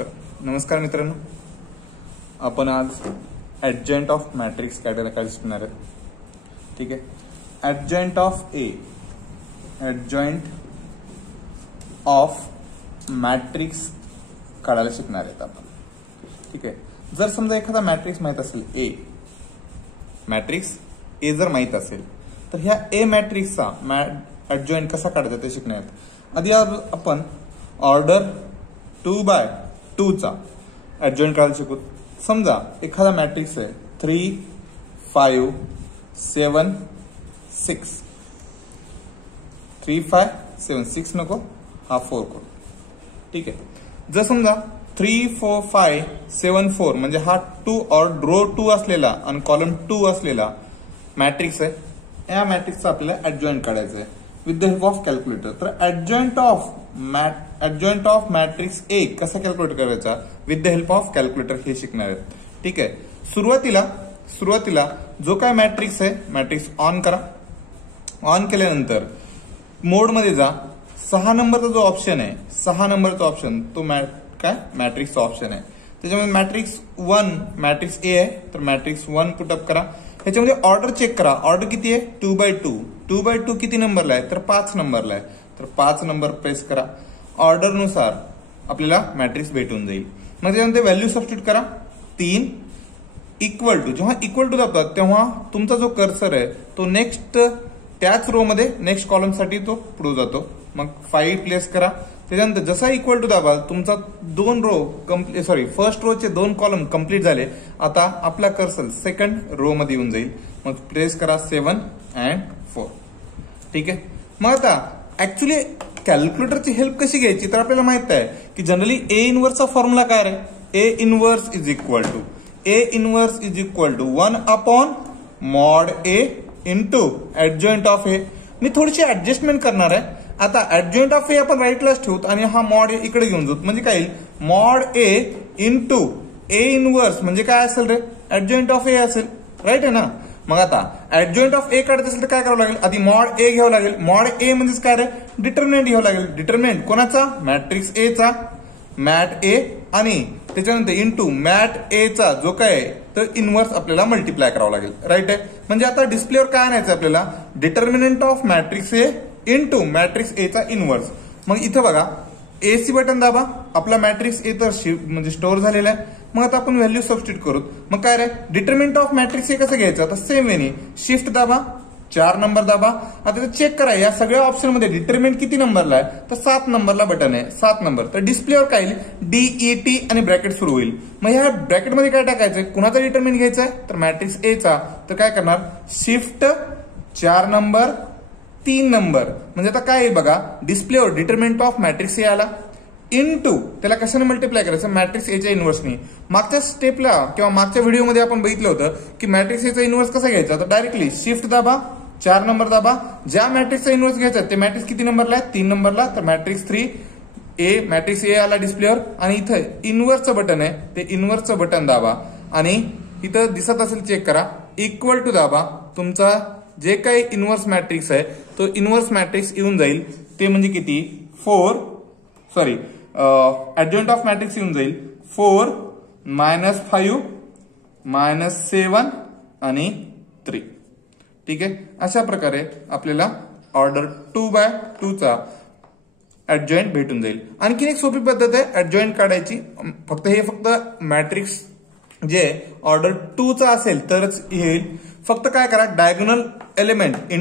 नमस्कार मित्रांनो, आपण आज ऍडजॉइंट ऑफ मॅट्रिक्स काढायला शिकणार आहे. ठीक आहे. Adjoint of A, adjoint of matrix काढायला शिकणार आहेत आपण. ठीक आहे. जर समजा एखादा मॅट्रिक्स माहित असेल, ए मॅट्रिक्स ए जर माहित असेल तर ह्या ए मॅट्रिक्सचा ऍडजॉइंट कसा काढायचा ते शिकणार आहेत. आधी आपण ऑर्डर 2x2 चा ऍडजॉइंट काढायला शिकू. समजा एखादा मॅट्रिक्स आहे 3 5 7 6, 3 5 7 6 नको, हा 4 करू. ठीक आहे. जर समजा 3 4 5 7 4 म्हणजे हा 2 और रो 2 असलेला आणि कॉलम 2 असलेला मॅट्रिक्स आहे. या मॅट्रिक्सचा आपल्याला ऍडजॉइंट काढायचं आहे with the help of calculator. तर ऍडजॉइंट ऑफ मॅट्रिक्स ए कसा कॅल्क्युलेट करायचा with the help of calculator हे शिकणार आहेत. ठीक आहे. सुरुवातीला जो काय मॅट्रिक्स आहे, मॅट्रिक्स ऑन करा. ऑन केल्यानंतर मोड मध्ये जा. 6 नंबरचा जो ऑप्शन आहे, 6 नंबरचा ऑप्शन तो मॅट्रिक्सचा ऑप्शन आहे. त्याच्यामध्ये मॅट्रिक्स 1 मॅट्रिक्स ए आहे, तर मॅट्रिक्स 1 पुटअप करा. ह्याच्यामध्ये ऑर्डर चेक करा. ऑर्डर किती आहे? 2x2. 2x2 किती नंबरला आहे? तर 5 नंबरला आहे. तर 5 नंबर प्रेस करा. ऑर्डर नुसार आपल्याला मॅट्रिक्स भेटून जाईल. मग त्याच्यानंतर व्हॅल्यू सबस्टिट्यूट करा. 3 इक्वल टू, जेव्हा इक्वल टू दाबतात तेव्हा तुमचा जो कर्सर आहे तो नेक्स्ट त्याच रो मध्ये नेक्स्ट कॉलम साठी तो पुढे जातो. मग 5 प्लेस करा. त्याच्यानंतर जसा इक्वल टू दाबाल तुमचा फर्स्ट रो चे 2 कॉलम कंप्लीट झाले. आता आपला कर्सर सेकंड रो मध्ये येऊन जाईल. मग प्रेस करा 7 and 4. ठीक आहे. मग आता ऍक्च्युली कॅल्क्युलेटरची हेल्प कशी घ्यायची तर आपल्याला माहित आहे की जनरली ए इनवर्सचा फॉर्म्युला काय आहे? A inverse is equal to 1 upon mod A into adjoint of A. मी थोडीशी ऍडजस्टमेंट करणार आहे. आता ऍडजॉइंट ऑफ ए आपण राईटलाच ठेवूत आणि हा मॉड ए इकडे घेऊन जाऊ. म्हणजे काय येईल? Mod A into A inverse म्हणजे काय असेल रे? ऍडजॉइंट ऑफ ए असेल. राईट आहे ना? मग आता ऍडजॉइंट ऑफ ए काढायचं असेल तर काय करावं लागेल? आधी मॉड ए घ्यावं लागेल. मॉड ए म्हणजेच काय रे? डिटर्मिनंट घ्यावं लागेल. डिटर्मिनंट कोणाचा? मॅट्रिक्स ए चा, मॅट ए, आणि त्याच्यानंतर इंटू मॅट ए चा जो काय तर इनवर्स आपल्याला मल्टिप्लाय करावं लागेल. राईट आहे? म्हणजे आता डिस्प्लेवर काय आणायचं आपल्याला? Determinant of matrix A into matrix A चा इनवर्स. मग इथं बघा एसी बटन दाबा. आपला मॅट्रिक्स ए तर म्हणजे स्टोअर झालेला आहे. मग आता आपण व्हॅल्यू सबस्टिट्यूट करू. मग काय रे? डिटर्मिनंट ऑफ मॅट्रिक्स ए कसं घ्यायचं? आता सेम वेनी शिफ्ट दाबा, 4 नंबर दाबा. आता चेक करा या सगळ्या ऑप्शन मध्ये डिटर्मिनंट किती नंबरला आहे? तर 7 नंबरला बटन आहे. 7 नंबर. तर डिस्प्लेवर काय येईल? DET आणि ब्रॅकेट सुरू होईल. मग ह्या ब्रॅकेट मध्ये काय टाकायचंय? कुणाचा डिटर्मिनंट घ्यायचा आहे? तर मॅट्रिक्स ए चा. तर काय करणार? Shift 4 number 3 number. म्हणजे आता काय बघा डिस्प्लेवर डिटर्मिनंट ऑफ मॅट्रिक्स ए आला इनटू त्याला कशाने मल्टिप्लाय करायचं? मॅट्रिक्स एच्या इनवर्सनी. मागच्या स्टेपला किंवा मागच्या व्हिडिओमध्ये आपण बघितलं होतं की मॅट्रिक्स एचा इनवर्स कसा घ्यायचा? तर डायरेक्टली शिफ्ट दाबा, 4 नंबर दाबा. ज्या मॅट्रिक्सचा इनवर्स घ्यायचा ते मॅट्रिक्स किती नंबरला आहे? 3 नंबरला. तर मॅट्रिक्स 3 ए, मॅट्रिक्स ए आला डिस्प्लेवर. आणि इथं इनवर्सचं बटन आहे, ते इनवर्सचं बटन दाबा आणि इथं दिसत असेल चेक करा, इक्वल टू दाबा. तुमचा जे काही इनवर्स मॅट्रिक्स आहे तो इनवर्स मॅट्रिक्स येऊन जाईल. ते म्हणजे किती? ऍडजॉइंट ऑफ मॅट्रिक्स येऊन जाईल 4 -5 -7 आणि 3. ठीक आहे. अशा प्रकारे आपल्याला ऑर्डर 2x2 चा ऍडजॉइंट भेटून जाईल. आणखी एक सोपी पद्धत आहे ऍडजॉइंट काढायची. फक्त मॅट्रिक्स जे ऑर्डर 2 चा असेल तरच येईल. फक्त काय करा? डायगोनल एलिमेंट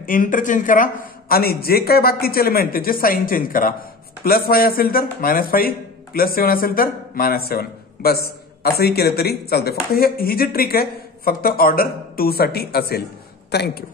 इंटरचेंज करा आणि जे काय बाकीचे एलिमेंट त्याचे साइन चेंज करा. +5 असेल तर -5, +7 असेल तर -7. बस असंही केलं तरी चालतंय. फक्त ही जी ट्रिक आहे फक्त ऑर्डर 2 साठी असेल. थँक्यू.